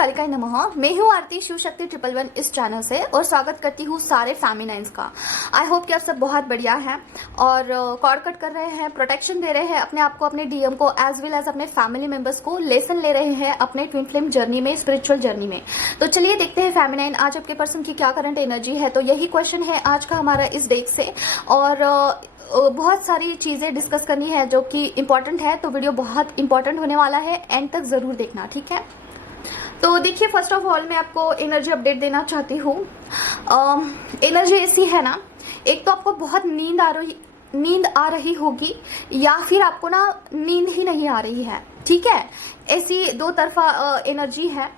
कालिकाय नमः। मैं हूँ आरती शिव शक्ति 111 इस चैनल से और स्वागत करती हूँ सारे फेमिनाइंस का। आई होप कि आप सब बहुत बढ़िया हैं और कॉर्ड कट कर रहे हैं, प्रोटेक्शन दे रहे हैं अपने आप को, अपने डीएम को, एज वेल एज अपने फैमिली मेंबर्स को, लेसन ले रहे हैं अपने ट्विन फ्लेम जर्नी में, स्पिरिचुअल जर्नी में। तो चलिए देखते हैं फेमिनाइन आज आपके पर्सन की क्या करंट एनर्जी है। तो यही क्वेश्चन है आज का हमारा इस डेट से और बहुत सारी चीज़ें डिस्कस करनी है जो कि इम्पॉर्टेंट है। तो वीडियो बहुत इंपॉर्टेंट होने वाला है, एंड तक ज़रूर देखना, ठीक है। तो देखिए, फर्स्ट ऑफ ऑल मैं आपको एनर्जी अपडेट देना चाहती हूँ। एनर्जी ऐसी है ना, एक तो आपको बहुत नींद आ रही होगी या फिर आपको ना नींद ही नहीं आ रही है, ठीक है। ऐसी दो तरफा एनर्जी है।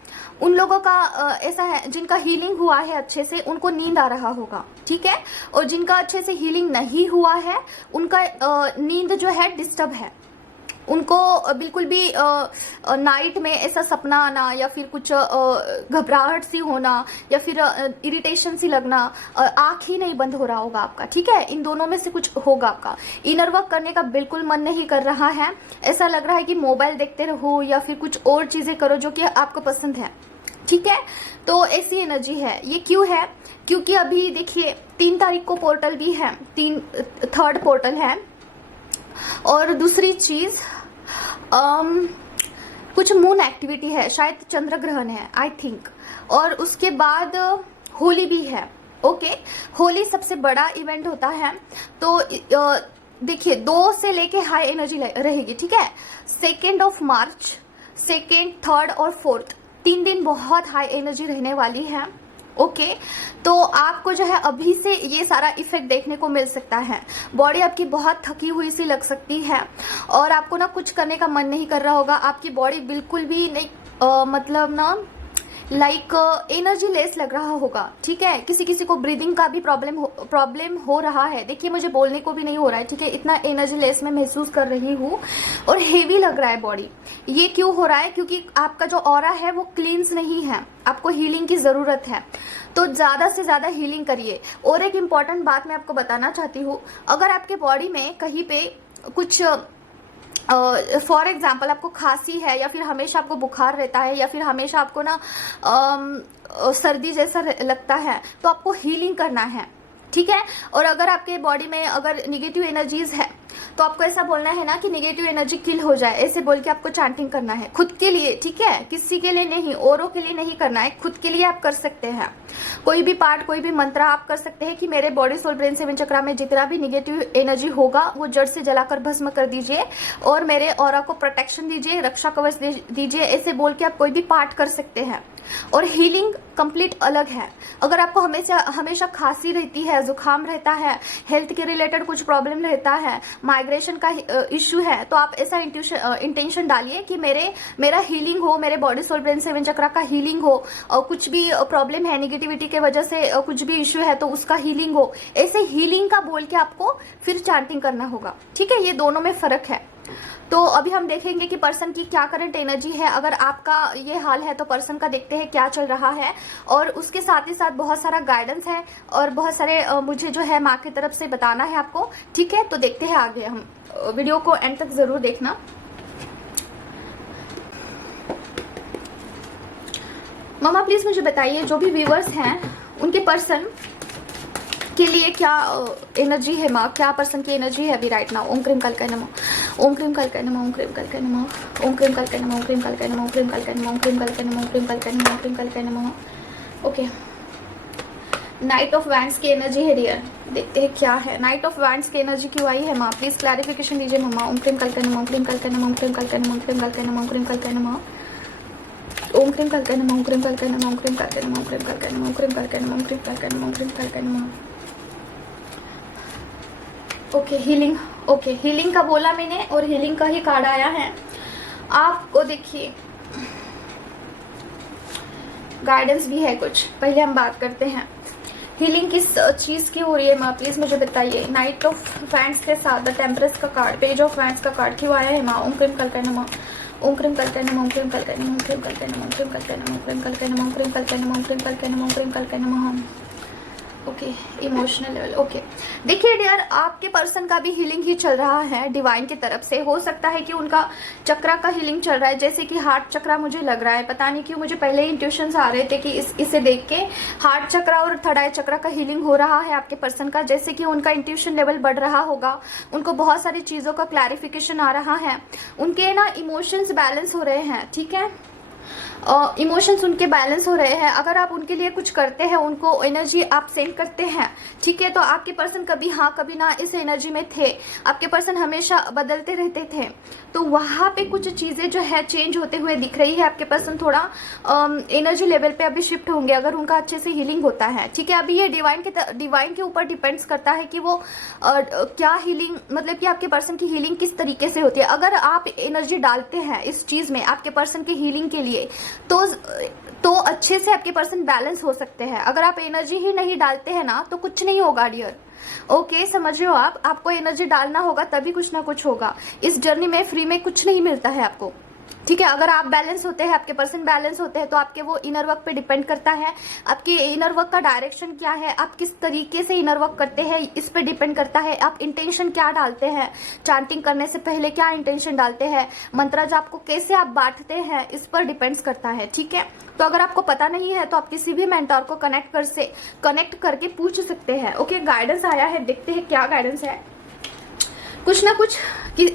उन लोगों का ऐसा है जिनका हीलिंग हुआ है अच्छे से, उनको नींद आ रहा होगा, ठीक है। और जिनका अच्छे से हीलिंग नहीं हुआ है उनका नींद जो है डिस्टर्ब है। उनको बिल्कुल भी नाइट में ऐसा सपना आना या फिर कुछ घबराहट सी होना या फिर इरिटेशन सी लगना, आँख ही नहीं बंद हो रहा होगा आपका, ठीक है। इन दोनों में से कुछ होगा आपका। इनर वर्क करने का बिल्कुल मन नहीं कर रहा है। ऐसा लग रहा है कि मोबाइल देखते रहो या फिर कुछ और चीज़ें करो जो कि आपको पसंद है, ठीक है। तो ऐसी एनर्जी है। ये क्यों है? क्योंकि अभी देखिए 3 तारीख को पोर्टल भी है, थर्ड पोर्टल है। और दूसरी चीज कुछ मून एक्टिविटी है, शायद चंद्र ग्रहण है आई थिंक। और उसके बाद होली भी है, ओके। होली सबसे बड़ा इवेंट होता है। तो देखिए 2 से लेके हाई एनर्जी रहेगी, ठीक है। 2 मार्च, 2, 3 और 4 3 दिन बहुत हाई एनर्जी रहने वाली है, ओके। तो आपको जो है अभी से ये सारा इफेक्ट देखने को मिल सकता है। बॉडी आपकी बहुत थकी हुई सी लग सकती है और आपको ना कुछ करने का मन नहीं कर रहा होगा। आपकी बॉडी बिल्कुल भी नहीं मतलब ना लाइक एनर्जी लेस लग रहा होगा, ठीक है। किसी किसी को ब्रीदिंग का भी प्रॉब्लम हो रहा है। देखिए मुझे बोलने को भी नहीं हो रहा है, ठीक है। इतना एनर्जी लेस मैं महसूस कर रही हूँ और हेवी लग रहा है बॉडी। ये क्यों हो रहा है? क्योंकि आपका जो ऑरा है वो क्लींस नहीं है, आपको हीलिंग की ज़रूरत है। तो ज़्यादा से ज़्यादा हीलिंग करिए। और एक इम्पॉर्टेंट बात मैं आपको बताना चाहती हूँ, अगर आपके बॉडी में कहीं पे कुछ फॉर एग्जाम्पल आपको खांसी है या फिर हमेशा आपको बुखार रहता है या फिर हमेशा आपको ना सर्दी जैसा लगता है, तो आपको हीलिंग करना है, ठीक है। और अगर आपके बॉडी में अगर निगेटिव एनर्जीज है तो आपको ऐसा बोलना है ना कि निगेटिव एनर्जी किल हो जाए, ऐसे बोल के आपको चैंटिंग करना है खुद के लिए, ठीक है। किसी के लिए नहीं, औरों के लिए नहीं करना है, खुद के लिए आप कर सकते हैं। कोई भी पार्ट, कोई भी मंत्र आप कर सकते हैं कि मेरे बॉडी सोल ब्रेन 7 चक्रा में जितना भी निगेटिव एनर्जी होगा वो जड़ से जलाकर भस्म कर दीजिए और मेरे ऑरा को प्रोटेक्शन दीजिए, रक्षा कवच दीजिए, ऐसे बोल के आप कोई भी पार्ट कर सकते हैं। और हीलिंग कंप्लीट अलग है। अगर आपको हमेशा खांसी रहती है, जुकाम रहता है, हेल्थ के रिलेटेड कुछ प्रॉब्लम रहता है, माइग्रेशन का इश्यू है, तो आप ऐसा इंटेंशन डालिए कि मेरा हीलिंग हो, मेरे बॉडी सोल ब्रेन 7 चक्रा का हीलिंग हो, और कुछ भी प्रॉब्लम है निगेटिविटी के वजह से कुछ भी इश्यू है तो उसका हीलिंग हो। ऐसे हीलिंग का बोल के आपको फिर चैंटिंग करना होगा, ठीक है। ये दोनों में फर्क है। तो अभी हम देखेंगे कि पर्सन की क्या करंट एनर्जी है। अगर आपका ये हाल है तो पर्सन का देखते हैं क्या चल रहा है। और उसके साथ ही साथ बहुत सारा गाइडेंस है और बहुत सारे मुझे जो है माँ की तरफ से बताना है आपको, ठीक है। तो देखते हैं आगे, हम वीडियो को एंड तक जरूर देखना। मामा प्लीज मुझे बताइए जो भी व्यूअर्स हैं उनके पर्सन के लिए क्या एनर्जी है माँ, क्या पर्सन की एनर्जी है अभी राइट नाउ। ओम क्रीम कालिकाय नमः, ओम क्रीम कालिकाय नमः, ओम क्रीम कालिकाय नमः, ओम क्रीम कालिकाय नमः, ओम क्रीम कालिकाय नमः, ओम क्रीम कालिकाय नमः, ओम क्रीम कालिकाय नमः, ओम क्रीम कालिकाय नमः, ओम क्रीम कालिकाय नमः। ओके, नाइट ऑफ वैंड्स की एनर्जी है डियर। देखते हैं क्या है। नाइट ऑफ वैंड्स की एनर्जी क्यों आई है माँ, प्लीज क्लैरिफिकेशन दीजिए मम्मा। ओम क्रीम कालिकाय नमः, ओम क्रीम कालिकाय नमः, ओम क्रीम कालिकाय नमः, ओम क्रीम कालिकाय नमः, ओम क्रीम कालिकाय नमः, ओम क्रीम कालिकाय नमः, ओम क्रीम कालिकाय नमः, ओम क्रीम कालिकाय नमः, ओम क्रीम कालिकाय नमः, ओम क्रीम कालिकाय नमः, ओम क्रीम कालिकाय नमः, ओम क्रीम कालिकाय नमः। Okay, healing. ओके, हीलिंग का बोला मैंने और हीलिंग का ही कार्ड आया है आपको। देखिए गाइडेंस भी है कुछ। पहले हम बात करते हैं हीलिंग किस चीज की हो रही है माँ, प्लीज मुझे बताइए। नाइट ऑफ वैंड्स के साथ द टेम्परेस का कार्ड, पेज ऑफ वैंड्स का कार्ड क्यों आया है माँ। ओम क्रीम कालिकाय नमः, ओम क्रीम कालिकाय नमः, ओम क्रीम कालिकाय नमः, ओम क्रीम कालिकाय नमः, ओम क्रीम कालिकाय नमः, ओम क्रीम कालिकाय नमः, ओम क्रीम कालिकाय नमः, ओम क्रीम कालिकाय नमः, ओम क्रीम कालिकाय नमः, ओम क्रीम कालिकाय नमः। Okay, emotional level, okay. देखिए डियर, आपके पर्सन का भी हीलिंग ही चल रहा है डिवाइन की तरफ से। हो सकता है कि उनका चक्रा का हीलिंग चल रहा है, जैसे कि हार्ट चक्रा मुझे लग रहा है, पता नहीं क्यों मुझे पहले ही इंट्यूशंस आ रहे थे कि इसे देख के हार्ट चक्रा और थर्ड आई चक्रा का हीलिंग हो रहा है आपके पर्सन का। जैसे कि उनका इंट्यूशन लेवल बढ़ रहा होगा, उनको बहुत सारी चीज़ों का क्लैरिफिकेशन आ रहा है, उनके ना इमोशंस बैलेंस हो रहे हैं, ठीक है, इमोशंस उनके बैलेंस हो रहे हैं। अगर आप उनके लिए कुछ करते हैं, उनको एनर्जी आप सेंड करते हैं, ठीक है, तो आपके पर्सन कभी हाँ कभी ना इस एनर्जी में थे, आपके पर्सन हमेशा बदलते रहते थे, तो वहाँ पे कुछ चीज़ें जो है चेंज होते हुए दिख रही है। आपके पर्सन थोड़ा एनर्जी लेवल पे अभी शिफ्ट होंगे अगर उनका अच्छे से हीलिंग होता है, ठीक है। अभी ये डिवाइन के ऊपर डिपेंड्स करता है कि वो क्या हीलिंग, मतलब कि आपके पर्सन की हीलिंग किस तरीके से होती है। अगर आप एनर्जी डालते हैं इस चीज़ में आपके पर्सन की हीलिंग के लिए, तो अच्छे से आपके पर्सन बैलेंस हो सकते हैं। अगर आप एनर्जी ही नहीं डालते हैं ना, तो कुछ नहीं होगा डियर, ओके, समझ रहे हो आप। आपको एनर्जी डालना होगा तभी कुछ ना कुछ होगा। इस जर्नी में फ्री में कुछ नहीं मिलता है आपको, ठीक है। अगर आप बैलेंस होते हैं, आपके पर्सन बैलेंस होते हैं, तो आपके वो इनर वर्क पे डिपेंड करता है। आपके इनर वर्क का डायरेक्शन क्या है, आप किस तरीके से इनर वर्क करते हैं, इस पे डिपेंड करता है। आप इंटेंशन क्या डालते हैं, चांटिंग करने से पहले क्या इंटेंशन डालते हैं, मंत्र जाप को कैसे आप बांटते हैं, इस पर डिपेंड्स करता है, ठीक है। तो अगर आपको पता नहीं है तो आप किसी भी मेंटोर को कनेक्ट करके पूछ सकते हैं, ओके। गाइडेंस आया है, देखते हैं क्या गाइडेंस है। कुछ ना कुछ कि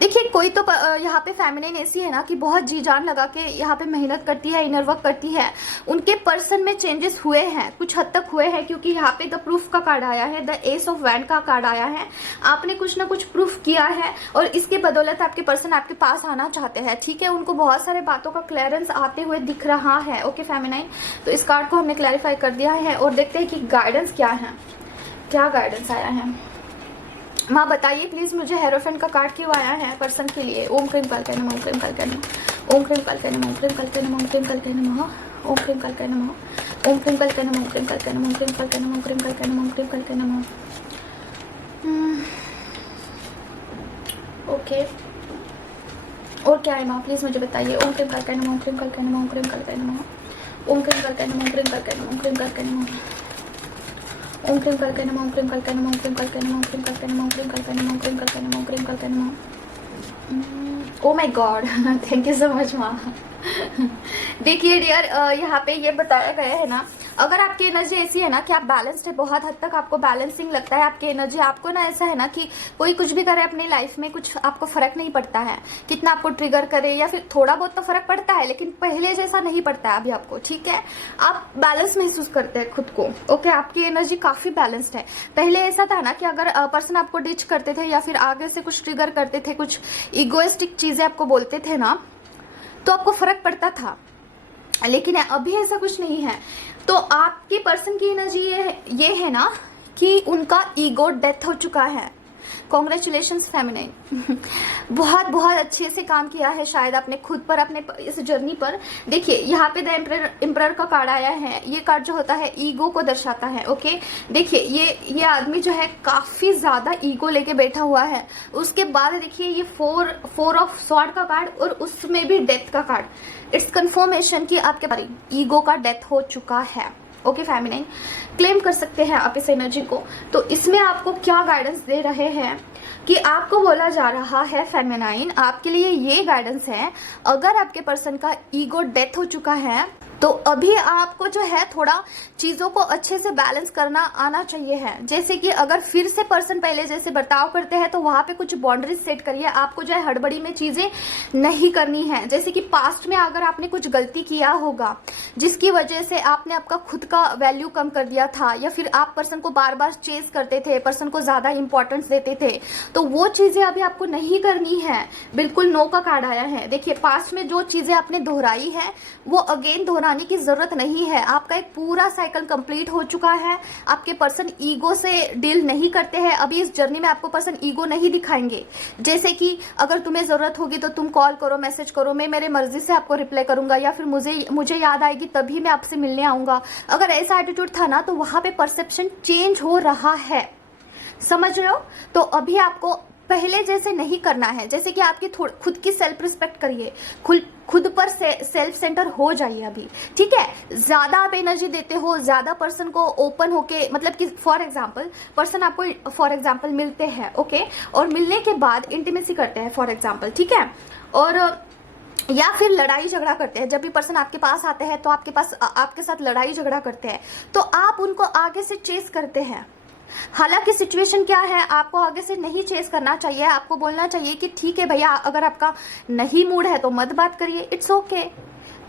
देखिए, कोई तो यहाँ पे फेमिनिन ऐसी है ना कि बहुत जी जान लगा के यहाँ पे मेहनत करती है, इनर वर्क करती है। उनके पर्सन में चेंजेस हुए हैं, कुछ हद तक हुए हैं, क्योंकि यहाँ पे द प्रूफ का कार्ड आया है, द एस ऑफ वैंड का कार्ड आया है। आपने कुछ ना कुछ प्रूफ किया है और इसके बदौलत आपके पर्सन आपके पास आना चाहते हैं, ठीक है। उनको बहुत सारे बातों का क्लियरेंस आते हुए दिख रहा है, ओके फेमिनाइन। तो इस कार्ड को हमने क्लैरिफाई कर दिया है और देखते हैं कि गाइडेंस क्या है, क्या गाइडेंस आया है। माँ बताइए प्लीज मुझे हेरोफेंट का कार्ड क्यों आया है पर्सन के लिए। ओम क्रीम कल्कय नमः, ओम क्रीम कल्कय नमः, ओम क्रीम कल्कय नमः, ओम क्रीम कल्कय नमः, ओम क्रीम कल्कय नमः, ओम क्रीम कल्कय नमः, ओम क्रीम कल्कय नमः, ओम क्रीम कल्कय नमः, ओम क्रीम कल्कय नमः, ओम क्रीम कल्कय नमः, ओम क्रीम कल्कय नमः। ओके, और क्या है माँ प्लीज मुझे बताइए। ओम क्रीम कल्कय नमः, ओम क्रीम कल्कय नमः, ओम क्रीम कल्कय नमः, ओम क्रीम कल्कय नमः, ओम क्रीम कल्कय नमः, ओम क्रीम कल्कय नमः, ओम क्रीम कल्कय नमः, ओम क्रीम कल्कय नमः, ओम क्रीम कल्कय नमः, ओम क्रीम कल्कय नमः, ओम क्रीम कल्कय नमः, ओम क्रीम कल्कय नमः, ओम क्रीम कल्कय नमः। Oh my God, thank you so much माँ। देखिए डियर, यहाँ पे ये बताया गया है ना, अगर आपकी एनर्जी ऐसी है ना कि आप बैलेंस्ड है, बहुत हद तक आपको बैलेंसिंग लगता है आपकी एनर्जी, आपको ना ऐसा है ना कि कोई कुछ भी करे अपनी लाइफ में कुछ आपको फर्क नहीं पड़ता है, कितना आपको ट्रिगर करे या फिर थोड़ा बहुत तो फर्क पड़ता है, लेकिन पहले जैसा नहीं पड़ता है अभी आपको, ठीक है। आप बैलेंस महसूस करते हैं खुद को, ओके। आपकी एनर्जी काफी बैलेंस्ड है। पहले ऐसा था ना कि अगर पर्सन आपको डिच करते थे या फिर आगे से कुछ ट्रिगर करते थे, कुछ इगोइस्टिक चीजें आपको बोलते थे ना, तो आपको फर्क पड़ता था, लेकिन अभी ऐसा कुछ नहीं है। तो आपके पर्सन की एनर्जी ये है ना कि उनका ईगो डेथ हो चुका है। Congratulations feminine. बहुत बहुत अच्छे से काम किया है शायद आपने खुद पर, अपने इस जर्नी पर। देखिए यहाँ पे द एम्परर का कार्ड आया है। ये कार्ड जो होता है ईगो को दर्शाता है, ओके। देखिए ये आदमी जो है काफी ज्यादा ईगो लेके बैठा हुआ है। उसके बाद देखिए ये फोर ऑफ स्वॉर्ड का कार्ड और उसमें भी डेथ का कार्ड। इट्स कंफर्मेशन कि आपके ईगो का डेथ हो चुका है, ओके फेमिनाइन। क्लेम कर सकते हैं आप इस एनर्जी को। तो इसमें आपको क्या गाइडेंस दे रहे हैं कि आपको बोला जा रहा है फेमिनाइन, आपके लिए ये गाइडेंस है, अगर आपके पर्सन का ईगो डेथ हो चुका है तो अभी आपको जो है थोड़ा चीज़ों को अच्छे से बैलेंस करना आना चाहिए है। जैसे कि अगर फिर से पर्सन पहले जैसे बर्ताव करते हैं तो वहाँ पे कुछ बाउंड्रीज सेट करिए। आपको जो है हड़बड़ी में चीज़ें नहीं करनी है। जैसे कि पास्ट में अगर आपने कुछ गलती किया होगा जिसकी वजह से आपने आपका खुद का वैल्यू कम कर दिया था, या फिर आप पर्सन को बार बार चेस करते थे, पर्सन को ज़्यादा इंपॉर्टेंस देते थे, तो वो चीज़ें अभी आपको नहीं करनी है। बिल्कुल नो का कार्ड आया है। देखिए पास्ट में जो चीज़ें आपने दोहराई है वो अगेन दोहराने की जरूरत नहीं है। आपका एक पूरा साइकिल कंप्लीट हो चुका है। आपके पर्सन ईगो से डील नहीं करते हैं। अभी इस जर्नी में आपको पर्सन ईगो नहीं दिखाएंगे। जैसे कि अगर तुम्हें जरूरत होगी तो तुम कॉल करो, मैसेज करो, मैं मेरे मर्जी से आपको रिप्लाई करूंगा, या फिर मुझे याद आएगी तभी मैं आपसे मिलने आऊंगा। अगर ऐसा एटीट्यूड था ना तो वहां पे परसेप्शन चेंज हो रहा है, समझ रहे हो। तो अभी आपको पहले जैसे नहीं करना है, जैसे कि आपकी खुद की सेल्फ रिस्पेक्ट करिए, खुद पर सेल्फ सेंटर हो जाइए अभी, ठीक है। ज्यादा आप एनर्जी देते हो, ज्यादा पर्सन को ओपन होके, मतलब कि फॉर एग्जांपल पर्सन आपको फॉर एग्जांपल मिलते हैं, ओके, और मिलने के बाद इंटीमेसी करते हैं फॉर एग्जांपल, ठीक है, और या फिर लड़ाई झगड़ा करते हैं। जब भी पर्सन आपके पास आते हैं तो आपके साथ लड़ाई झगड़ा करते हैं, तो आप उनको आगे से चेस करते हैं। हालांकि सिचुएशन क्या है, आपको आगे से नहीं चेस करना चाहिए, आपको बोलना चाहिए कि ठीक है भैया, अगर आपका नहीं मूड है तो मत बात करिए, इट्स ओके।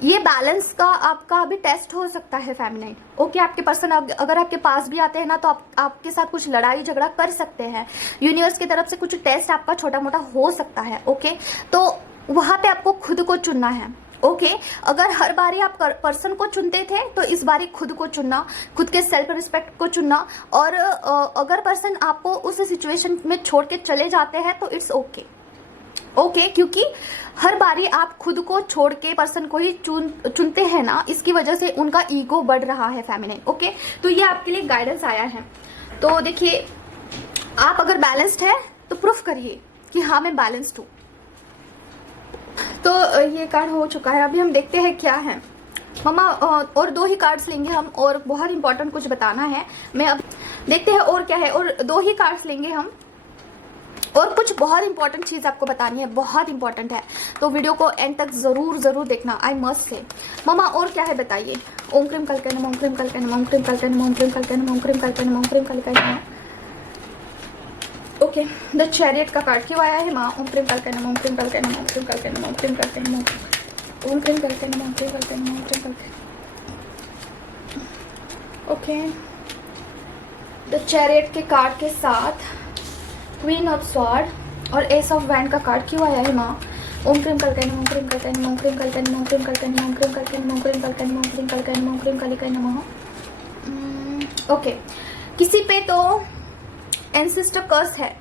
ये बैलेंस का आपका अभी टेस्ट हो सकता है फेमिनाइन, ओके। आपके पर्सन अगर आपके पास भी आते हैं ना, तो आपके साथ कुछ लड़ाई झगड़ा कर सकते हैं। यूनिवर्स की तरफ से कुछ टेस्ट आपका छोटा मोटा हो सकता है, ओके। तो वहां पे आपको खुद को चुनना है, ओके। अगर हर बारी आप पर्सन को चुनते थे तो इस बारी खुद को चुनना, खुद के सेल्फ रिस्पेक्ट को चुनना। और अगर पर्सन आपको उस सिचुएशन में छोड़ के चले जाते हैं तो इट्स ओके, ओके, क्योंकि हर बारी आप खुद को छोड़ के पर्सन को ही चुनते हैं ना, इसकी वजह से उनका ईगो बढ़ रहा है फेमिनिन, ओके। तो ये आपके लिए गाइडेंस आया है। तो देखिए, आप अगर बैलेंस्ड है तो प्रूफ करिए कि हाँ मैं बैलेंस्ड हूँ। तो ये कार्ड हो चुका है, अभी हम देखते हैं क्या है मम्मा। और 2 ही कार्ड्स लेंगे हम, और बहुत इंपॉर्टेंट कुछ बताना है। मैं अब देखते हैं और क्या है, और 2 ही कार्ड्स लेंगे हम, और कुछ बहुत इंपॉर्टेंट चीज आपको बतानी है, बहुत इंपॉर्टेंट है। तो वीडियो को एंड तक जरूर देखना, आई मस्ट से। मम्मा और क्या है बताइए। ओम क्रीम कल्कनम, ओम क्रीम कल्कनम, ओम क्रीम कल्कनम, ओम क्रीम कल्कनम, ओम क्रीम कल्कनम, ओम क्रीम कल्कनम। ओके, द चैरियट का कार्ड क्यों आया है माँ। ओम क्रीम कल्कनम, ओम क्रीम कल्कनम, ओम क्रीम कल्कनम, ओम क्रीम कल्कनम, ओम क्रीम कल्कनम, ओम क्रीम कल्कनम, ओम क्रीम कल्कनम। ओके, द चैरियट के कार्ड के साथ क्वीन ऑफ स्वॉर्ड और एस ऑफ वैंड का कार्ड क्यों आया है माँ। ओम क्रीम कल्कनम, ओम क्रीम कल्कनम, ओम क्रीम कल्कनम, ओम क्रीम कल्कनम, ओम क्रीम कल्कनम, ओम क्रीम कल्कनम, ओम क्रीम कल्कनम, ओम क्रीम कल्कनम। ओके, किसी पे तो एंसेस्टर कर्स है।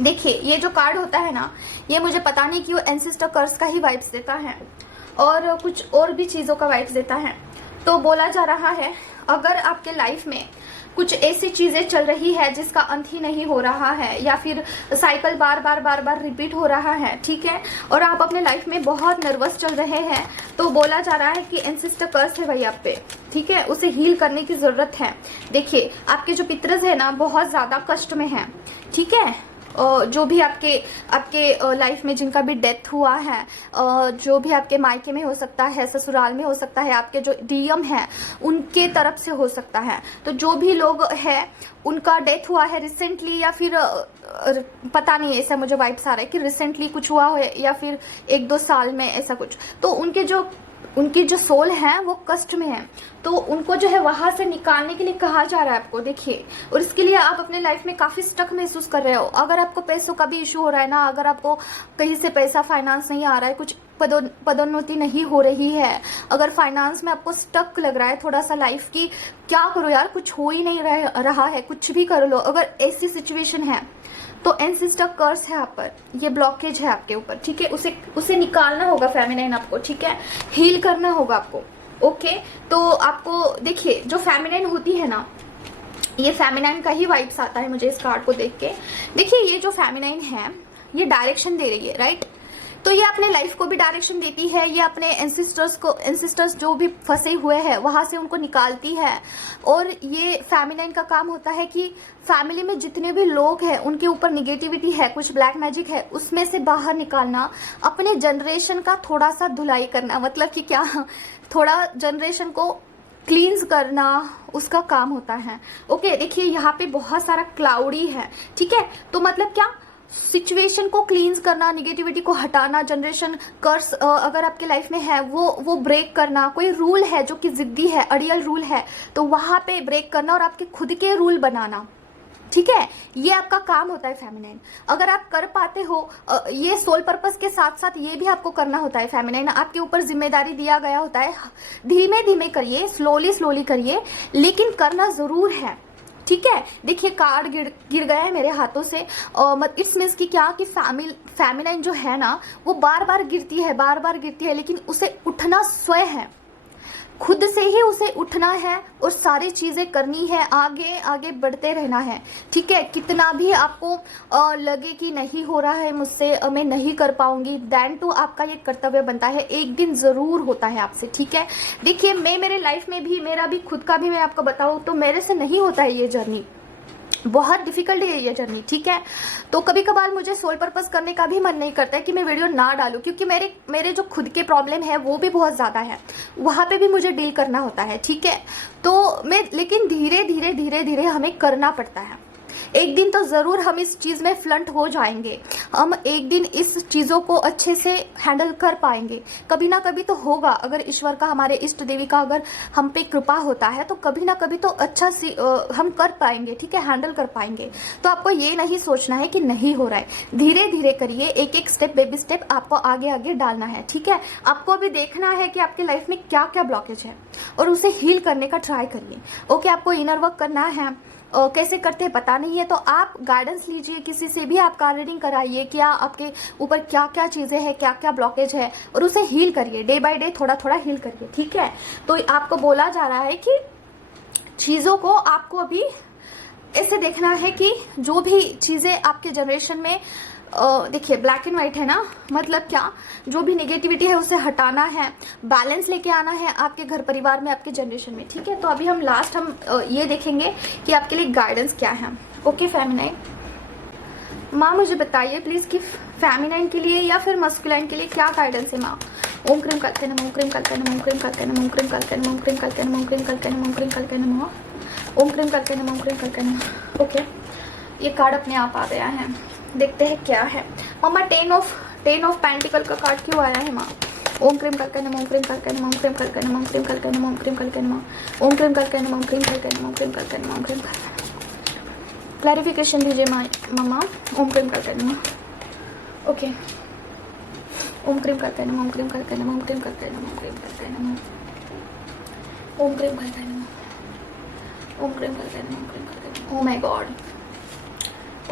देखिए, ये जो कार्ड होता है ना, ये मुझे पता नहीं क्यों एंसेस्टर कर्स का ही वाइब्स देता है, और कुछ और भी चीजों का वाइब्स देता है। तो बोला जा रहा है, अगर आपके लाइफ में कुछ ऐसी चीजें चल रही है जिसका अंत ही नहीं हो रहा है, या फिर साइकिल बार बार रिपीट हो रहा है, ठीक है, और आप अपने लाइफ में बहुत नर्वस चल रहे हैं, तो बोला जा रहा है कि एंसेस्टर कर्स है भाई आप पे, ठीक है, उसे हील करने की जरूरत है। देखिए, आपके जो पितृज है ना, बहुत ज्यादा कष्ट में है, ठीक है। जो भी आपके लाइफ में जिनका भी डेथ हुआ है, जो भी आपके मायके में हो सकता है, ससुराल में हो सकता है, आपके जो डीएम है उनके तरफ से हो सकता है। तो जो भी लोग है उनका डेथ हुआ है रिसेंटली, या फिर पता नहीं, ऐसा मुझे वाइब्स आ रहा है कि रिसेंटली कुछ हुआ है, या फिर 1-2 साल में ऐसा कुछ। तो उनकी जो सोल है वो कष्ट में है, तो उनको जो है वहां से निकालने के लिए कहा जा रहा है आपको। देखिए, और इसके लिए आप अपने लाइफ में काफी स्टक महसूस कर रहे हो। अगर आपको पैसों का भी इशू हो रहा है ना, अगर आपको कहीं से पैसा फाइनेंस नहीं आ रहा है, कुछ पदोन्नति नहीं हो रही है, अगर फाइनेंस में आपको स्टक लग रहा है थोड़ा सा लाइफ की, क्या करो यार, कुछ हो ही नहीं रहा है, कुछ भी कर लो, अगर ऐसी सिचुएशन है तो एंसेस्टर कर्स है आप पर, ये ब्लॉकेज है आपके ऊपर, ठीक है। उसे निकालना होगा फेमिनाइन आपको, ठीक है, हील करना होगा आपको, ओके। तो आपको देखिए, जो फेमिनाइन होती है ना, ये फेमिनाइन का ही वाइब्स आता है मुझे इस कार्ड को देख के। देखिए, ये जो फेमिनाइन है ये डायरेक्शन दे रही है, राइट। तो ये अपने लाइफ को भी डायरेक्शन देती है, ये अपने एंसेस्टर्स जो भी फंसे हुए हैं वहां से उनको निकालती है। और ये फेमिनाइन का काम होता है कि फैमिली में जितने भी लोग हैं उनके ऊपर निगेटिविटी है, कुछ ब्लैक मैजिक है, उसमें से बाहर निकालना, अपने जनरेशन का थोड़ा सा धुलाई करना, मतलब कि क्या, थोड़ा जनरेशन को क्लींस करना उसका काम होता है, ओके। देखिए, यहाँ पे बहुत सारा क्लाउडी है, ठीक है, तो मतलब क्या, सिचुएशन को क्लींस करना, निगेटिविटी को हटाना, जनरेशन कर्स अगर आपके लाइफ में है वो ब्रेक करना, कोई रूल है जो कि जिद्दी है, अड़ियल रूल है, तो वहां पे ब्रेक करना और आपके खुद के रूल बनाना, ठीक है, ये आपका काम होता है फेमिनाइन। अगर आप कर पाते हो, ये सोल पर्पस के साथ साथ ये भी आपको करना होता है फेमिनाइन, आपके ऊपर जिम्मेदारी दिया गया होता है। धीमे धीमे करिए, स्लोली करिए, लेकिन करना जरूर है, ठीक है। देखिए, कार्ड गिर गया है मेरे हाथों से, इट्स मीन्स कि क्या, कि फेमिनाइन जो है ना वो बार बार गिरती है, लेकिन उसे उठना स्वयं है। खुद से ही उसे उठना है और सारी चीजें करनी है, आगे आगे बढ़ते रहना है, ठीक है। कितना भी आपको लगे कि नहीं हो रहा है मुझसे, मैं नहीं कर पाऊंगी, देन तो आपका ये कर्तव्य बनता है, एक दिन जरूर होता है आपसे, ठीक है। देखिए मैं मेरे लाइफ में भी, मेरा भी खुद का भी मैं आपको बताऊं तो मेरे से नहीं होता है ये जर्नी, बहुत डिफिकल्ट है ये जर्नी, ठीक है। तो कभी कभार मुझे सोल पर्पस करने का भी मन नहीं करता है कि मैं वीडियो ना डालूं, क्योंकि मेरे जो खुद के प्रॉब्लम है वो भी बहुत ज़्यादा है, वहाँ पे भी मुझे डील करना होता है, ठीक है। तो मैं, लेकिन धीरे धीरे धीरे धीरे हमें करना पड़ता है। एक दिन तो ज़रूर हम इस चीज़ में फ्लंट हो जाएंगे, हम एक दिन इस चीज़ों को अच्छे से हैंडल कर पाएंगे, कभी ना कभी तो होगा। अगर ईश्वर का, हमारे इष्ट देवी का अगर हम पे कृपा होता है तो कभी ना कभी तो अच्छा सी हम कर पाएंगे, ठीक है, हैंडल कर पाएंगे। तो आपको ये नहीं सोचना है कि नहीं हो रहा है, धीरे धीरे करिए, एक एक स्टेप, बेबी स्टेप आपको आगे आगे डालना है, ठीक है। आपको अभी देखना है कि आपके लाइफ में क्या क्या ब्लॉकेज है और उसे हील करने का ट्राई करिए, ओके। आपको इनर वर्क करना है, कैसे करते हैं पता नहीं है तो आप गाइडेंस लीजिए, किसी से भी आप कार रीडिंग कराइए, क्या आपके ऊपर क्या क्या चीज़ें हैं, क्या क्या ब्लॉकेज है, और उसे हील करिए, डे बाय डे थोड़ा थोड़ा हील करिए, ठीक है। तो आपको बोला जा रहा है कि चीज़ों को आपको अभी ऐसे देखना है कि जो भी चीज़ें आपके जनरेशन में, देखिए ब्लैक एंड व्हाइट है ना, मतलब क्या, जो भी नेगेटिविटी है उसे हटाना है, बैलेंस लेके आना है आपके घर परिवार में, आपके जनरेशन में, ठीक है। तो अभी हम लास्ट ये देखेंगे कि आपके लिए गाइडेंस क्या है, ओके। फेमिनाइन माँ मुझे बताइए प्लीज कि फेमिनाइन के लिए या फिर मस्कुलाइन के लिए क्या गाइडेंस है माँ। ओम क्रीम कलके नमः, ओम क्रीम कलके नमः, ओम क्रीम कलके नमः, ओम क्रीम कलके नमः, ओम क्रीम कलके नमः, ओम क्रीम कलके नमः, ओम क्रीम कलके नमः, ओम क्रीम कलके नमः, ओम क्रीम कलके नमः, ओके। ये कार्ड अपने आप आ गया है, देखते हैं क्या है। मम्मा टेन ऑफ पेंटिकल का कार्ड क्यों आया है माँ। ओम क्रीम कलके नमः, ओम क्रीम कलके नमः, ओम क्रीम कलके नमः, ओम क्रीम कलके नमः, ओम क्रीम कलके नमः, ओम क्रीम कलके नमः, ओम क्रीम कलके नमः, ओम क्रीम कलके नमः, ओम क्रीम कलके नमः। क्लैरिफिकेशन दीजिए मम्मा। ओम क्रीम कलके नमः, ओके। ओम क्रीम कलके नमः, ओम क्रीम कलके नमः, ओम क्रीम कलके नमः, ओम क्रीम कलके नमः, ओम क्रीम कलके नमः, ओम क्रीम कलके नमः, ओम क्रीम कलके नमः। Oh my God,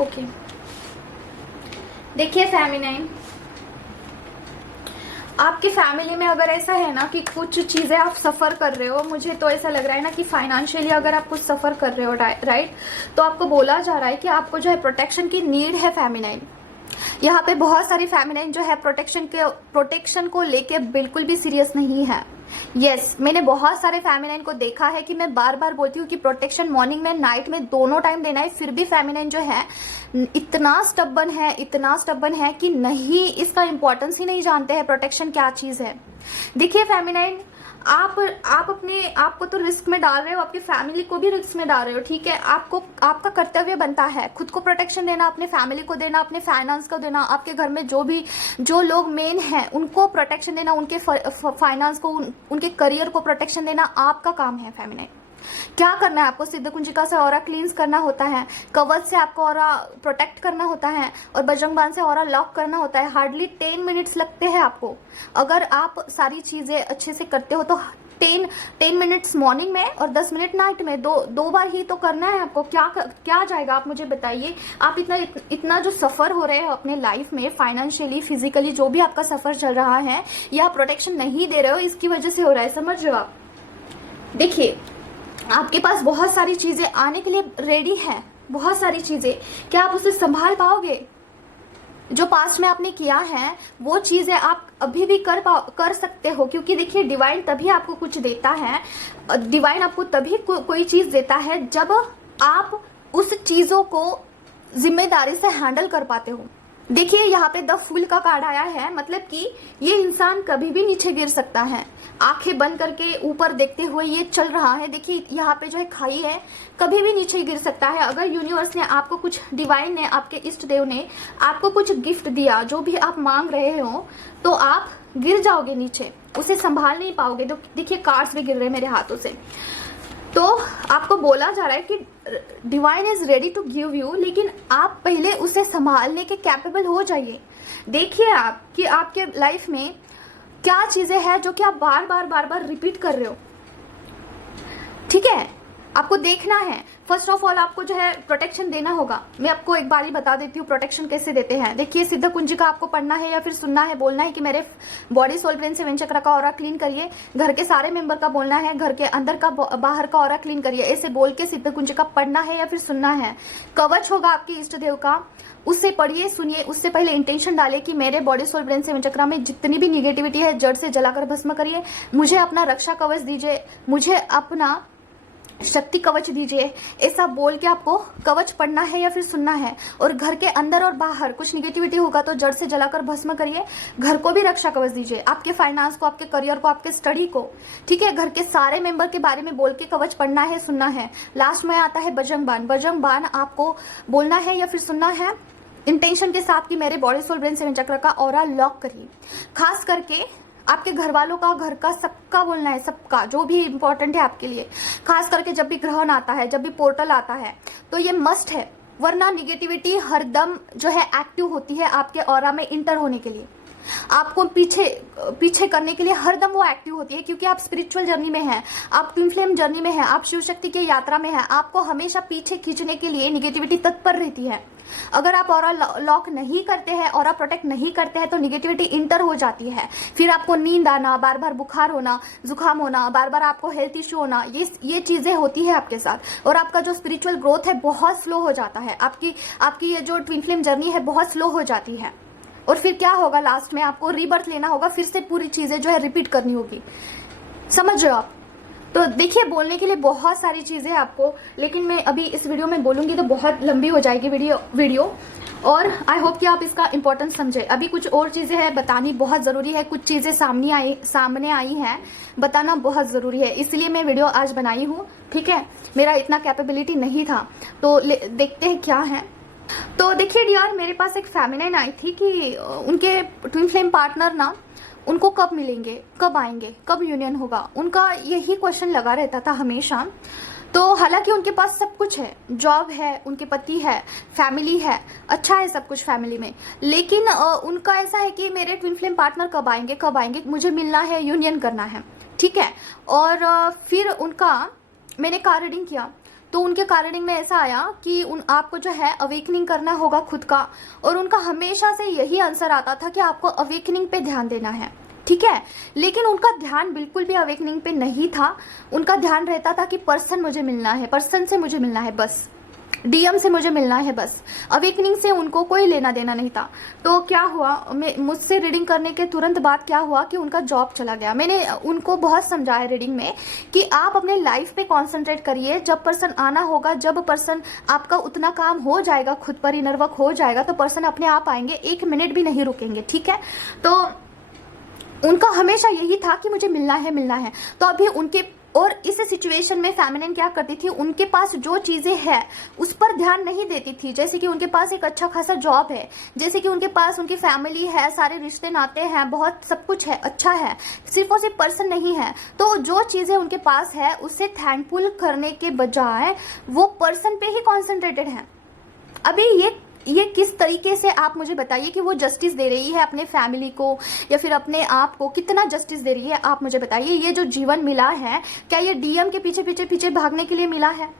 okay. देखिए फेमिनाइन, आपकी फैमिली में अगर ऐसा है ना कि कुछ चीज़ें आप सफ़र कर रहे हो, मुझे तो ऐसा लग रहा है ना कि फाइनेंशियली अगर आप कुछ सफ़र कर रहे हो, राइट, तो आपको बोला जा रहा है कि आपको जो है प्रोटेक्शन की नीड है फेमिनाइन। यहाँ पे बहुत सारी फेमिनाइन जो है प्रोटेक्शन को लेके बिल्कुल भी सीरियस नहीं है। यस, मैंने बहुत सारे फेमिनाइन को देखा है कि मैं बार बार बोलती हूँ कि प्रोटेक्शन मॉर्निंग में, नाइट में, दोनों टाइम देना है, फिर भी फेमिनाइन जो है इतना स्टबन है कि नहीं, इसका इंपॉर्टेंस ही नहीं जानते हैं प्रोटेक्शन क्या चीज़ है। देखिए फेमिनाइन, आप अपने आप को तो रिस्क में डाल रहे हो, आपकी फैमिली को भी रिस्क में डाल रहे हो, ठीक है। आपका कर्तव्य बनता है खुद को प्रोटेक्शन देना, अपने फैमिली को देना, अपने फाइनेंस को देना, आपके घर में जो लोग मेन हैं उनको प्रोटेक्शन देना, उनके फाइनेंस को, उनके करियर को प्रोटेक्शन देना आपका काम है फेमिनाइन। क्या करना है आपको, सिद्ध कुंजिका से ऑरा क्लींस करना होता है, कवच से आपको ऑरा प्रोटेक्ट करना होता है, और बजरंग बाण से ऑरा लॉक करना होता है। हार्डली 10 मिनट्स लगते हैं आपको। अगर आप सारी चीज़ें अच्छे से करते हो तो 10 मिनट्स मॉर्निंग में और 10 मिनट नाइट में, दो बार ही तो करना है आपको। क्या जाएगा आप मुझे बताइए। आप इतना जो सफ़र हो रहे हो अपने लाइफ में, फाइनेंशियली, फिजिकली, जो भी आपका सफ़र चल रहा है, या प्रोटेक्शन नहीं दे रहे हो, इसकी वजह से हो रहा है, समझ रहे हो आप। देखिए आपके पास बहुत सारी चीज़ें आने के लिए रेडी है, बहुत सारी चीज़ें, क्या आप उसे संभाल पाओगे। जो पास्ट में आपने किया है वो चीज़ें आप अभी भी कर सकते हो, क्योंकि देखिए डिवाइन तभी आपको कुछ देता है, डिवाइन आपको तभी कोई चीज़ देता है जब आप उस चीज़ों को जिम्मेदारी से हैंडल कर पाते हो। देखिए यहाँ पे द फूल का कार्ड आया है, मतलब कि ये इंसान कभी भी नीचे गिर सकता है, आंखें बंद करके ऊपर देखते हुए ये चल रहा है। देखिए यहाँ पे जो है खाई है, कभी भी नीचे गिर सकता है। अगर यूनिवर्स ने आपको कुछ, डिवाइन ने, आपके इष्ट देव ने आपको कुछ गिफ्ट दिया, जो भी आप मांग रहे हो, तो आप गिर जाओगे नीचे, उसे संभाल नहीं पाओगे। तो देखिए कार्ड्स भी गिर रहे हैं मेरे हाथों से। तो आपको बोला जा रहा है कि divine is ready to give you, लेकिन आप पहले उसे संभालने के कैपेबल हो जाइए। देखिए आप कि आपके लाइफ में क्या चीजें हैं जो कि आप बार बार रिपीट कर रहे हो, ठीक है। आपको देखना है। फर्स्ट ऑफ ऑल आपको जो है प्रोटेक्शन देना होगा। मैं आपको एक बार ही बता देती हूँ प्रोटेक्शन कैसे देते हैं। देखिए, सिद्ध कुंजिका आपको पढ़ना है या फिर सुनना है, बोलना है कि मेरे बॉडी सोल ब्रेन सेवन चक्र का ऑरा क्लीन करिए। घर के सारे मेंबर का बोलना है, घर के अंदर का बाहर का ऑरा क्लीन करिए, ऐसे बोल के सिद्ध कुंजिका पढ़ना है या फिर सुनना है। कवच होगा आपके इष्ट देव का, उससे पढ़िए सुनिए। उससे पहले इंटेंशन डालिए कि मेरे बॉडी सोल ब्रेन सेवन चक्र में जितनी भी निगेटिविटी है जड़ से जलाकर भस्म करिए। मुझे अपना रक्षा कवच दीजिए, मुझे अपना शक्ति कवच दीजिए। ऐसा बोल के आपको कवच पढ़ना है या फिर सुनना है। और घर के अंदर और बाहर कुछ निगेटिविटी होगा तो जड़ से जलाकर भस्म करिए। घर को भी रक्षा कवच दीजिए, आपके फाइनेंस को, आपके करियर को, आपके स्टडी को, ठीक है। घर के सारे मेंबर के बारे में बोल के कवच पढ़ना है, सुनना है। लास्ट में आता है बजरंग बाण। बजरंग बाण आपको बोलना है या फिर सुनना है इंटेंशन के साथ कि मेरे बॉडी सोल ब्रेन सेवन चक्र का ऑरा लॉक करिए। खास करके आपके घर वालों का, घर का, सबका बोलना है, सबका जो भी इंपॉर्टेंट है आपके लिए। खास करके जब भी ग्रहण आता है, जब भी पोर्टल आता है तो ये मस्ट है, वरना निगेटिविटी हरदम जो है एक्टिव होती है आपके ऑरा में इंटर होने के लिए, आपको पीछे करने के लिए हरदम वो एक्टिव होती है। क्योंकि आप स्पिरिचुअल जर्नी में हैं, आप ट्विन फ्लेम जर्नी में हैं, आप शिव शक्ति की यात्रा में हैं। आपको हमेशा पीछे खींचने के लिए निगेटिविटी तत्पर रहती है। अगर आप ऑरा लॉक नहीं करते हैं, ऑरा प्रोटेक्ट नहीं करते हैं तो निगेटिविटी इंटर हो जाती है। फिर आपको नींद आना, बार बार बुखार होना, जुकाम होना, बार बार आपको हेल्थ इश्यू होना, ये चीजें होती है आपके साथ। और आपका जो स्पिरिचुअल ग्रोथ है बहुत स्लो हो जाता है। आपकी ये जो ट्विन फ्लेम जर्नी है बहुत स्लो हो जाती है। और फिर क्या होगा, लास्ट में आपको रीबर्थ लेना होगा, फिर से पूरी चीजें जो है रिपीट करनी होगी। समझ रहे हो आप? तो देखिए, बोलने के लिए बहुत सारी चीजें आपको, लेकिन मैं अभी इस वीडियो में बोलूंगी तो बहुत लंबी हो जाएगी वीडियो। और आई होप कि आप इसका इंपॉर्टेंस समझे। अभी कुछ और चीजें हैं बतानी बहुत जरूरी है, कुछ चीजें सामने आई हैं, बताना बहुत जरूरी है, इसलिए मैं वीडियो आज बनाई हूँ, ठीक है। मेरा इतना कैपेबिलिटी नहीं था, तो देखते हैं क्या है। तो देखिए डियर, मेरे पास एक फेमिनाइन आई थी कि उनके ट्विन फ्लेम पार्टनर ना उनको कब मिलेंगे, कब आएंगे, कब यूनियन होगा, उनका यही क्वेश्चन लगा रहता था हमेशा। तो हालांकि उनके पास सब कुछ है, जॉब है, उनके पति है, फैमिली है, अच्छा है सब कुछ फैमिली में, लेकिन उनका ऐसा है कि मेरे ट्विन फ्लेम पार्टनर कब आएंगे, कब आएंगे, मुझे मिलना है, यूनियन करना है, ठीक है। और फिर उनका मैंने कार रीडिंग किया तो उनके कार रीडिंग में ऐसा आया कि आपको जो है अवेकनिंग करना होगा खुद का। और उनका हमेशा से यही आंसर आता था कि आपको अवेकनिंग पे ध्यान देना है, ठीक है। लेकिन उनका ध्यान बिल्कुल भी अवेकनिंग पे नहीं था। उनका ध्यान रहता था कि पर्सन मुझे मिलना है, पर्सन से मुझे मिलना है, बस डीएम से मुझे मिलना है, बस। अवेकनिंग से उनको कोई लेना देना नहीं था। तो क्या हुआ, मुझसे रीडिंग करने के तुरंत बाद क्या हुआ कि उनका जॉब चला गया। मैंने उनको बहुत समझाया रीडिंग में कि आप अपने लाइफ पे कंसंट्रेट करिए। जब पर्सन आना होगा, जब पर्सन आपका उतना काम हो जाएगा, खुद पर इनर वर्क हो जाएगा, तो पर्सन अपने आप आएंगे, 1 मिनट भी नहीं रुकेंगे, ठीक है। तो उनका हमेशा यही था कि मुझे मिलना है, मिलना है। तो अभी उनके, और इस सिचुएशन में फेमिनिन क्या करती थी, उनके पास जो चीजें हैं उस पर ध्यान नहीं देती थी। जैसे कि उनके पास एक अच्छा खासा जॉब है, जैसे कि उनके पास उनकी फैमिली है, सारे रिश्ते नाते हैं, बहुत सब कुछ है, अच्छा है, सिर्फ और सिर्फ पर्सन नहीं है। तो जो चीजें उनके पास है उससे थैंकफुल करने के बजाय वो पर्सन पे ही कॉन्सेंट्रेटेड है। अभी ये किस तरीके से, आप मुझे बताइए कि वो जस्टिस दे रही है अपने फैमिली को या फिर अपने आप को, कितना जस्टिस दे रही है आप मुझे बताइए। ये जो जीवन मिला है, क्या ये डीएम के पीछे भागने के लिए मिला है?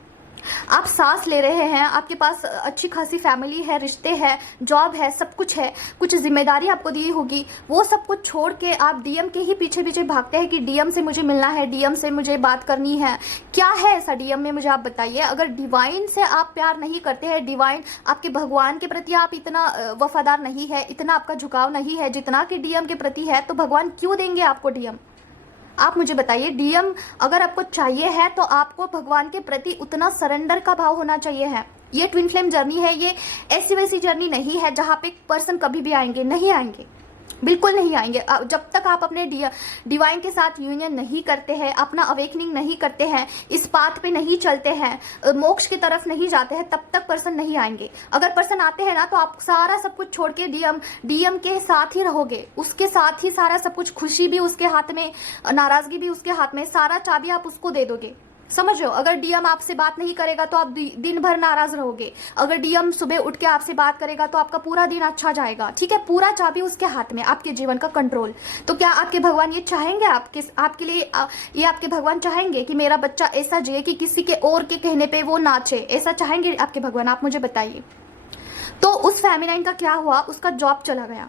आप सांस ले रहे हैं, आपके पास अच्छी खासी फैमिली है, रिश्ते हैं, जॉब है, सब कुछ है, कुछ जिम्मेदारी आपको दी होगी, वो सब कुछ छोड़ के आप डीएम के ही पीछे भागते हैं कि डीएम से मुझे मिलना है, डीएम से मुझे बात करनी है। क्या है ऐसा डीएम में, मुझे आप बताइए। अगर डिवाइन से आप प्यार नहीं करते हैं, डिवाइन आपके भगवान के प्रति आप इतना वफादार नहीं है, इतना आपका झुकाव नहीं है जितना कि डीएम के प्रति है, तो भगवान क्यों देंगे आपको डीएम? आप मुझे बताइए। डीएम अगर आपको चाहिए है तो आपको भगवान के प्रति उतना सरेंडर का भाव होना चाहिए है। ये ट्विन फ्लेम जर्नी है, ये ऐसी वैसी जर्नी नहीं है जहां पे पर्सन कभी भी आएंगे, नहीं आएंगे, बिल्कुल नहीं आएंगे। जब तक आप अपने डिवाइन के साथ यूनियन नहीं करते हैं, अपना अवेकनिंग नहीं करते हैं, इस पाथ पे नहीं चलते हैं, मोक्ष की तरफ नहीं जाते हैं, तब तक पर्सन नहीं आएंगे। अगर पर्सन आते हैं ना तो आप सारा सब कुछ छोड़ के डीएम के साथ ही रहोगे, उसके साथ ही सारा सब कुछ, खुशी भी उसके हाथ में, नाराजगी भी उसके हाथ में, सारा चाबी आप उसको दे दोगे। समझ रहे हो? अगर डीएम आपसे बात नहीं करेगा तो आप दिन भर नाराज रहोगे। अगर डीएम सुबह उठ के आपसे बात करेगा तो आपका पूरा दिन अच्छा जाएगा। ठीक है, पूरा चाबी उसके हाथ में, आपके जीवन का कंट्रोल। तो क्या आपके भगवान ये चाहेंगे आपके लिए ये आपके भगवान चाहेंगे कि मेरा बच्चा ऐसा जिए कि किसी के और के कहने पे वो नाचे? ऐसा चाहेंगे आपके भगवान? आप मुझे बताइए। तो उस फेमिनाइन का क्या हुआ? उसका जॉब चला गया।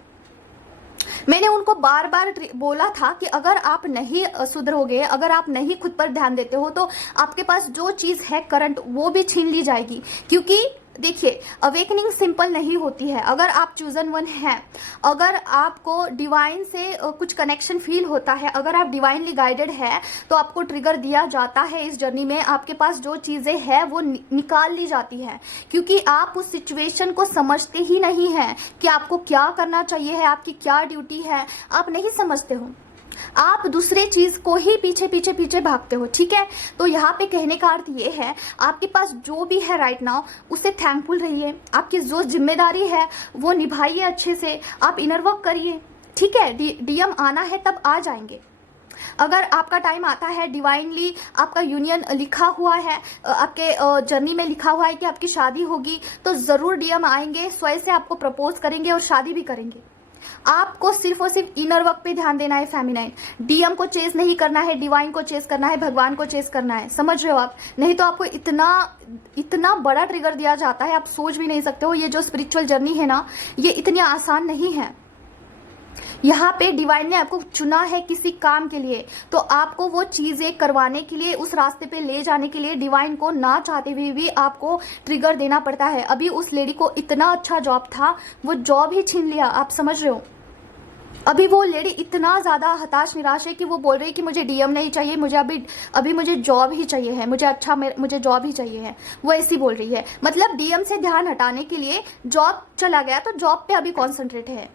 मैंने उनको बार बार बोला था कि अगर आप नहीं सुधरोगे, अगर आप नहीं खुद पर ध्यान देते हो, तो आपके पास जो चीज है करंट, वो भी छीन ली जाएगी। क्योंकि देखिए, अवेकनिंग सिंपल नहीं होती है। अगर आप चूजन वन हैं, अगर आपको डिवाइन से कुछ कनेक्शन फील होता है, अगर आप डिवाइनली गाइडेड है, तो आपको ट्रिगर दिया जाता है इस जर्नी में। आपके पास जो चीजें हैं वो निकाल ली जाती है, क्योंकि आप उस सिचुएशन को समझते ही नहीं है कि आपको क्या करना चाहिए है, आपकी क्या ड्यूटी है। आप नहीं समझते हो, आप दूसरे चीज को ही पीछे पीछे पीछे भागते हो। ठीक है, तो यहाँ पे कहने का अर्थ ये है, आपके पास जो भी है राइट नाउ, उससे थैंकफुल रहिए। आपकी जो जिम्मेदारी है वो निभाइए अच्छे से। आप इनर वर्क करिए। ठीक है, डीएम आना है तब आ जाएंगे। अगर आपका टाइम आता है, डिवाइनली आपका यूनियन लिखा हुआ है, आपके जर्नी में लिखा हुआ है कि आपकी शादी होगी, तो जरूर डीएम आएंगे, स्वयं से आपको प्रपोज करेंगे और शादी भी करेंगे। आपको सिर्फ और सिर्फ इनर वर्क पे ध्यान देना है फेमिनाइन। डीएम को चेस नहीं करना है, डिवाइन को चेस करना है, भगवान को चेस करना है। समझ रहे हो आप? नहीं तो आपको इतना बड़ा ट्रिगर दिया जाता है, आप सोच भी नहीं सकते हो। ये जो स्पिरिचुअल जर्नी है ना, ये इतनी आसान नहीं है। यहाँ पे डिवाइन ने आपको चुना है किसी काम के लिए, तो आपको वो चीजें करवाने के लिए, उस रास्ते पे ले जाने के लिए डिवाइन को ना चाहते हुए भी आपको ट्रिगर देना पड़ता है। अभी उस लेडी को इतना अच्छा जॉब था, वो जॉब ही छीन लिया। आप समझ रहे हो? अभी वो लेडी इतना ज्यादा हताश निराश है कि वो बोल रही है कि मुझे डीएम नहीं चाहिए, मुझे अभी मुझे जॉब ही चाहिए है, मुझे जॉब ही चाहिए है। वो ऐसी बोल रही है। मतलब डीएम से ध्यान हटाने के लिए जॉब चला गया, तो जॉब पे अभी कॉन्सेंट्रेट है।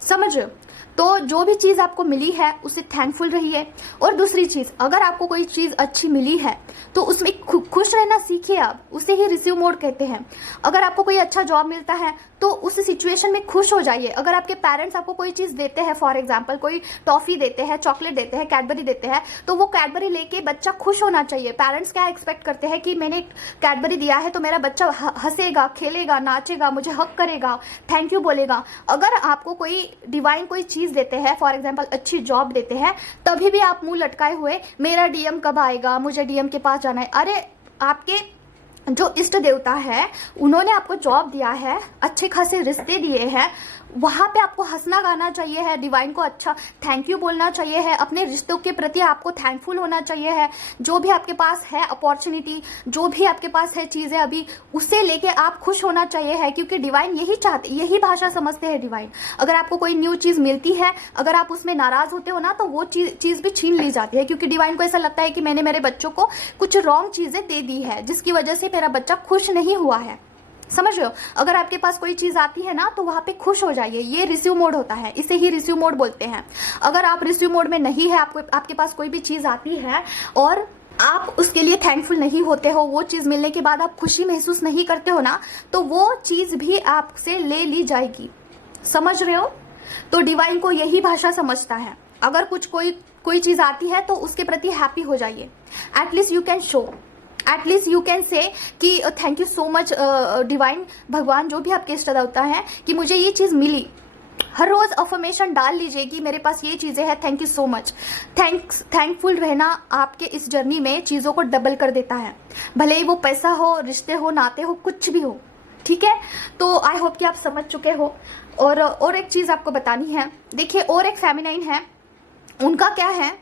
समझ रहे हो? तो जो भी चीज आपको मिली है उसे थैंकफुल रहिए। और दूसरी चीज, अगर आपको कोई चीज अच्छी मिली है तो उसमें खुश रहना सीखिए। आप उसे ही रिसीव मोड कहते हैं। अगर आपको कोई अच्छा जॉब मिलता है तो उस सिचुएशन में खुश हो जाइए। अगर आपके पेरेंट्स आपको कोई चीज देते हैं, फॉर एग्जाम्पल कोई टॉफी देते हैं, चॉकलेट देते हैं, कैडबरी देते हैं, तो वो कैडबरी लेके बच्चा खुश होना चाहिए। पेरेंट्स क्या एक्सपेक्ट करते हैं कि मैंने कैडबरी दिया है तो मेरा बच्चा हंसेगा, खेलेगा, नाचेगा, मुझे हक करेगा, थैंक यू बोलेगा। अगर आपको कोई डिवाइन कोई चीज देते हैं, फॉर एग्जाम्पल अच्छी जॉब देते हैं, तभी भी आप मुंह लटकाए हुए मेरा डीएम कब आएगा, मुझे डीएम के पास जाना है। अरे आपके जो इष्ट देवता है, उन्होंने आपको जॉब दिया है, अच्छे खासे रिश्ते दिए हैं, वहां पे आपको हंसना गाना चाहिए है, डिवाइन को अच्छा थैंक यू बोलना चाहिए है, अपने रिश्तों के प्रति आपको थैंकफुल होना चाहिए है। जो भी आपके पास है अपॉर्चुनिटी, जो भी आपके पास है चीजें अभी, उसे लेके आप खुश होना चाहिए है, क्योंकि डिवाइन यही चाहते, यही भाषा समझते हैं डिवाइन। अगर आपको कोई न्यू चीज मिलती है, अगर आप उसमें नाराज होते हो ना, तो वो चीज भी छीन ली जाती है, क्योंकि डिवाइन को ऐसा लगता है कि मैंने मेरे बच्चों को कुछ रॉन्ग चीजें दे दी है, जिसकी वजह से मेरा बच्चा खुश नहीं हुआ है। समझ रहे हो? अगर आपके पास कोई चीज आती है ना, तो वहां पे खुश हो जाइए। ये रिसीव मोड होता है, इसे ही रिसीव मोड बोलते हैं। अगर आप रिसीव मोड में नहीं है, आपके पास कोई भी चीज आती है और आप उसके लिए थैंकफुल नहीं होते हो, वो चीज मिलने के बाद आप खुशी महसूस नहीं करते हो ना, तो वो चीज भी आपसे ले ली जाएगी। समझ रहे हो? तो डिवाइन को यही भाषा समझता है। अगर कोई चीज आती है तो उसके प्रति हैप्पी हो जाइए। At least you can show, at least you can say कि thank you so much divine, भगवान, जो भी आपके इष्ट देवता है, कि मुझे ये चीज मिली। हर रोज अफर्मेशन डाल लीजिए कि मेरे पास ये चीजें हैं, thank you so much. Thankful रहना आपके इस जर्नी में चीजों को डबल कर देता है, भले ही वो पैसा हो, रिश्ते हो, नाते हो, कुछ भी हो। ठीक है, तो आई होप कि आप समझ चुके हो। और एक चीज आपको बतानी है। देखिए, और एक फेमिनाइन है, उनका क्या है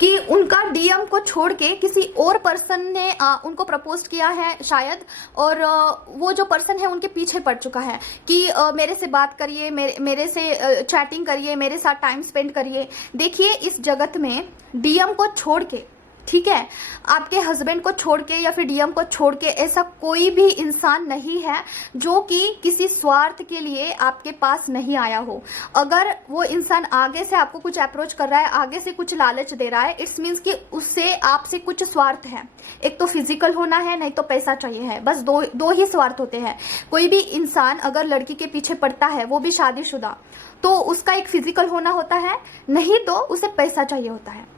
कि उनका डीएम को छोड़ के किसी और पर्सन ने उनको प्रपोज किया है शायद, और वो जो पर्सन है उनके पीछे पड़ चुका है कि मेरे से बात करिए, मेरे से चैटिंग करिए, मेरे साथ टाइम स्पेंड करिए। देखिए, इस जगत में डीएम को छोड़ के, ठीक है, आपके हस्बैंड को छोड़ के या फिर डीएम को छोड़ के ऐसा कोई भी इंसान नहीं है जो कि किसी स्वार्थ के लिए आपके पास नहीं आया हो। अगर वो इंसान आगे से आपको कुछ अप्रोच कर रहा है, आगे से कुछ लालच दे रहा है, इट्स मीन्स कि उससे आपसे कुछ स्वार्थ है। एक तो फिजिकल होना है, नहीं तो पैसा चाहिए है। बस दो ही स्वार्थ होते हैं। कोई भी इंसान अगर लड़की के पीछे पड़ता है, वो भी शादीशुदा, तो उसका एक फिजिकल होना होता है, नहीं तो उसे पैसा चाहिए होता है।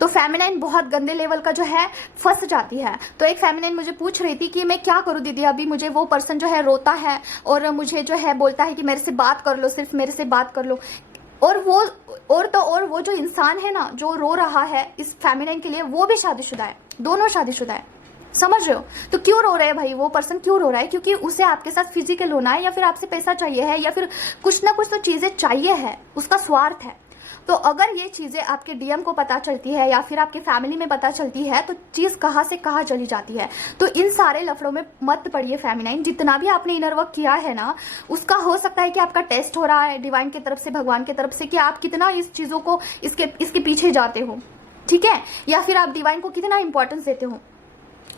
तो फेमिनाइन बहुत गंदे लेवल का जो है फंस जाती है। तो एक फेमिनाइन मुझे पूछ रही थी कि मैं क्या करूँ दीदी, अभी मुझे वो पर्सन जो है रोता है और मुझे जो है बोलता है कि मेरे से बात कर लो, सिर्फ मेरे से बात कर लो, और वो जो इंसान है ना जो रो रहा है इस फेमिनाइन के लिए, वो भी शादीशुदा है, दोनों शादीशुदा है, समझ रहे हो। तो क्यों रो रहे हैं भाई, वो पर्सन क्यों रो रहा है? क्योंकि उसे आपके साथ फिजिकल होना है, या फिर आपसे पैसा चाहिए है, या फिर कुछ ना कुछ तो चीजें चाहिए है, उसका स्वार्थ है। तो अगर ये चीजें आपके डीएम को पता चलती है या फिर आपके फैमिली में पता चलती है तो चीज कहाँ से कहाँ चली जाती है। तो इन सारे लफड़ों में मत पड़िए फेमिनाइन। जितना भी आपने इनर वर्क किया है ना, उसका हो सकता है कि आपका टेस्ट हो रहा है डिवाइन की तरफ से, भगवान की तरफ से, कि आप कितना इस चीजों को इसके पीछे जाते हो, ठीक है, या फिर आप डिवाइन को कितना इंपॉर्टेंस देते हो।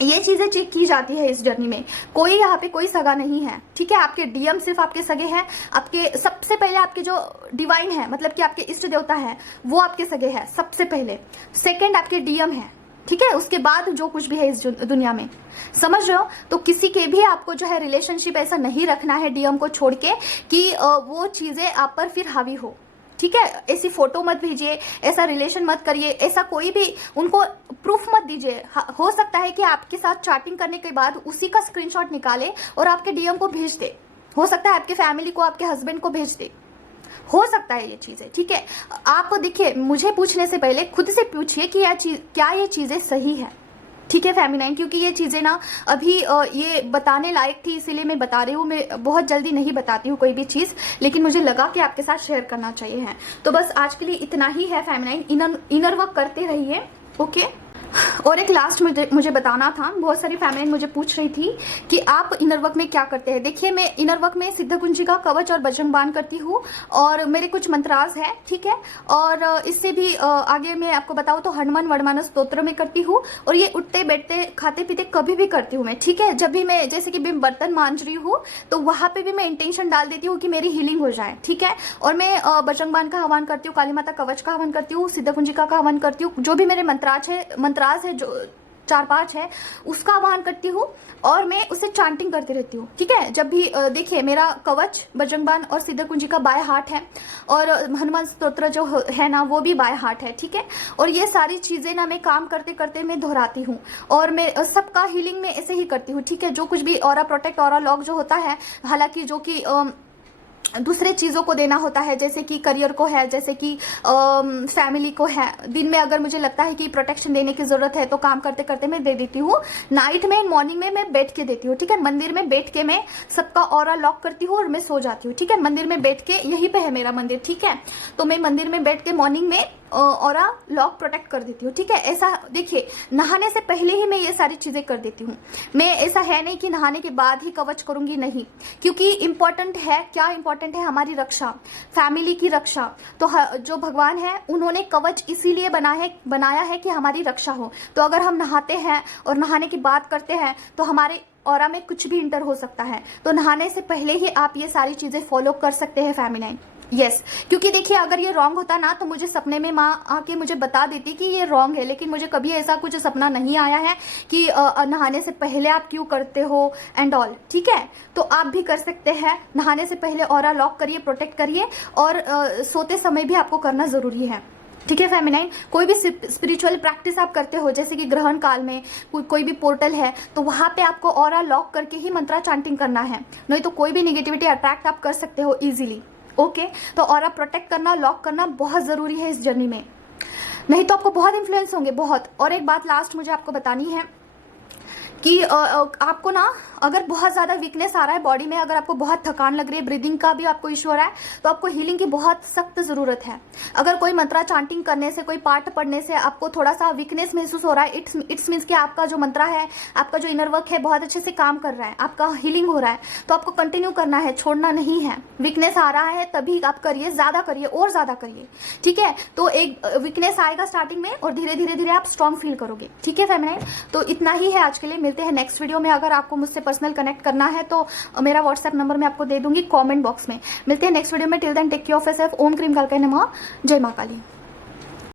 ये चीजें चेक की जाती है इस जर्नी में। कोई यहाँ पे कोई सगा नहीं है, ठीक है। आपके डीएम सिर्फ आपके सगे हैं, आपके सबसे पहले आपके जो डिवाइन है, मतलब कि आपके इष्ट देवता है, वो आपके सगे हैं सबसे पहले। सेकंड आपके डीएम है, ठीक है, उसके बाद जो कुछ भी है इस दुनिया में, समझ रहे हो। तो किसी के भी आपको जो है रिलेशनशिप ऐसा नहीं रखना है डीएम को छोड़ के कि वो चीजें आप पर फिर हावी हो, ठीक है। ऐसी फोटो मत भेजिए, ऐसा रिलेशन मत करिए, ऐसा कोई भी उनको प्रूफ मत दीजिए। हो सकता है कि आपके साथ चैटिंग करने के बाद उसी का स्क्रीनशॉट निकाले और आपके डीएम को भेज दे, हो सकता है आपके फैमिली को, आपके हस्बैंड को भेज दे, हो सकता है ये चीजें, ठीक है। आप देखिए, मुझे पूछने से पहले खुद से पूछिए कि क्या ये चीजें सही है, ठीक है फेमिनाइन, क्योंकि ये चीज़ें ना अभी ये बताने लायक थी, इसीलिए मैं बता रही हूँ। मैं बहुत जल्दी नहीं बताती हूँ कोई भी चीज़, लेकिन मुझे लगा कि आपके साथ शेयर करना चाहिए है। तो बस आज के लिए इतना ही है फेमिनाइन। इनर वर्क करते रहिए, ओके। और एक लास्ट मुझे बताना था, बहुत सारी फेमिनाइन मुझे पूछ रही थी कि आप इनर वर्क में क्या करते हैं। देखिए, मैं इनर वर्क में सिद्ध कुंजी का कवच और बजरंग बाण करती हूँ, और मेरे कुछ मंत्रास है, ठीक है। और इससे भी आगे मैं आपको बताऊँ तो हनुमान वर्धमान स्तोत्र में करती हूँ, और ये उठते बैठते खाते पीते कभी भी करती हूँ मैं, ठीक है। जब भी मैं जैसे कि मैं बर्तन मांज रही हूँ तो वहाँ पे भी मैं इंटेंशन डाल देती हूँ कि मेरी हीलिंग हो जाए, ठीक है। और मैं बजरंग बाण का हवन करती हूँ, काली माता कवच का हवन करती हूँ, सिद्ध कुंजिका का हवन करती हूँ, जो भी मेरे मंत्रास है जो 4-5 है उसका आह्वान करती हूँ, और मैं उसे चांटिंग करती रहती हूँ, ठीक है। जब भी देखिए, मेरा कवच, बजरंग बाण और सिद्ध कुंजी का बाय हाथ है, और हनुमान स्तोत्र जो है ना वो भी बाय हाथ है, ठीक है। और ये सारी चीजें ना मैं काम करते करते मैं दोहराती हूँ, और मैं सबका हीलिंग में ऐसे ही करती हूँ, ठीक है। जो कुछ भी ऑरा प्रोटेक्ट, ऑरा लॉक जो होता है, हालांकि जो कि दूसरे चीज़ों को देना होता है, जैसे कि करियर को है, जैसे कि फैमिली को है। दिन में अगर मुझे लगता है कि प्रोटेक्शन देने की ज़रूरत है तो काम करते करते मैं दे देती हूँ। नाइट में, मॉर्निंग में मैं बैठ के देती हूँ, ठीक है। मंदिर में बैठ के मैं सबका ऑरा लॉक करती हूँ और मैं सो जाती हूँ, ठीक है। मंदिर में बैठ के, यहीं पे है मेरा मंदिर, ठीक है। तो मैं मंदिर में बैठ के मॉर्निंग में ऑरा लॉक प्रोटेक्ट कर देती हूँ, ठीक है। ऐसा देखिए, नहाने से पहले ही मैं ये सारी चीज़ें कर देती हूँ। मैं ऐसा है नहीं कि नहाने के बाद ही कवच करूँगी, नहीं, क्योंकि इम्पॉर्टेंट है, क्या इम्पॉर्टेंट है, हमारी रक्षा, फैमिली की रक्षा। तो जो भगवान है उन्होंने कवच इसीलिए बनाया है कि हमारी रक्षा हो। तो अगर हम नहाते हैं और नहाने की बात करते हैं तो हमारे ऑरा में कुछ भी इंटर हो सकता है। तो नहाने से पहले ही आप ये सारी चीज़ें फॉलो कर सकते हैं फेमिनाइन, यस। क्योंकि देखिए, अगर ये रॉन्ग होता ना तो मुझे सपने में माँ आके मुझे बता देती कि ये रॉन्ग है, लेकिन मुझे कभी ऐसा कुछ सपना नहीं आया है कि नहाने से पहले आप क्यों करते हो एंड ऑल, ठीक है। तो आप भी कर सकते हैं, नहाने से पहले ऑरा लॉक करिए, प्रोटेक्ट करिए, और सोते समय भी आपको करना ज़रूरी है, ठीक है फेमिनाइन। कोई भी स्पिरिचुअल प्रैक्टिस आप करते हो, जैसे कि ग्रहण काल में कोई भी पोर्टल है, तो वहाँ पे आपको ऑरा लॉक करके ही मंत्रा चांटिंग करना है, नहीं तो कोई भी नेगेटिविटी अट्रैक्ट आप कर सकते हो इजीली, ओके। तो ऑरा प्रोटेक्ट करना, लॉक करना बहुत ज़रूरी है इस जर्नी में, नहीं तो आपको बहुत इन्फ्लुएंस होंगे, बहुत। और एक बात लास्ट मुझे आपको बतानी है कि आपको ना अगर बहुत ज़्यादा वीकनेस आ रहा है बॉडी में, अगर आपको बहुत थकान लग रही है, ब्रीदिंग का भी आपको इशू हो रहा है, तो आपको हीलिंग की बहुत सख्त ज़रूरत है। अगर कोई मंत्रा चांटिंग करने से, कोई पाठ पढ़ने से आपको थोड़ा सा वीकनेस महसूस हो रहा है, इट्स मीन्स कि आपका जो मंत्रा है, आपका जो इनर वर्क है बहुत अच्छे से काम कर रहा है, आपका हीलिंग हो रहा है, तो आपको कंटिन्यू करना है, छोड़ना नहीं है। वीकनेस आ रहा है तभी आप करिए, ज़्यादा करिए और ज़्यादा करिए, ठीक है। तो एक वीकनेस आएगा स्टार्टिंग में और धीरे धीरे धीरे आप स्ट्रॉन्ग फील करोगे, ठीक है फेमिनाइन। तो इतना ही है आज के लिए, मिलते हैं नेक्स्ट वीडियो में। अगर आपको मुझसे पर्सनल कनेक्ट करना है तो मेरा व्हाट्सएप नंबर मैं आपको दे दूंगी कमेंट बॉक्स में। मिलते हैं नेक्स्ट वीडियो में। Till then take care of yourself. ओम क्रीम कालकाय नमः। जय मां काली।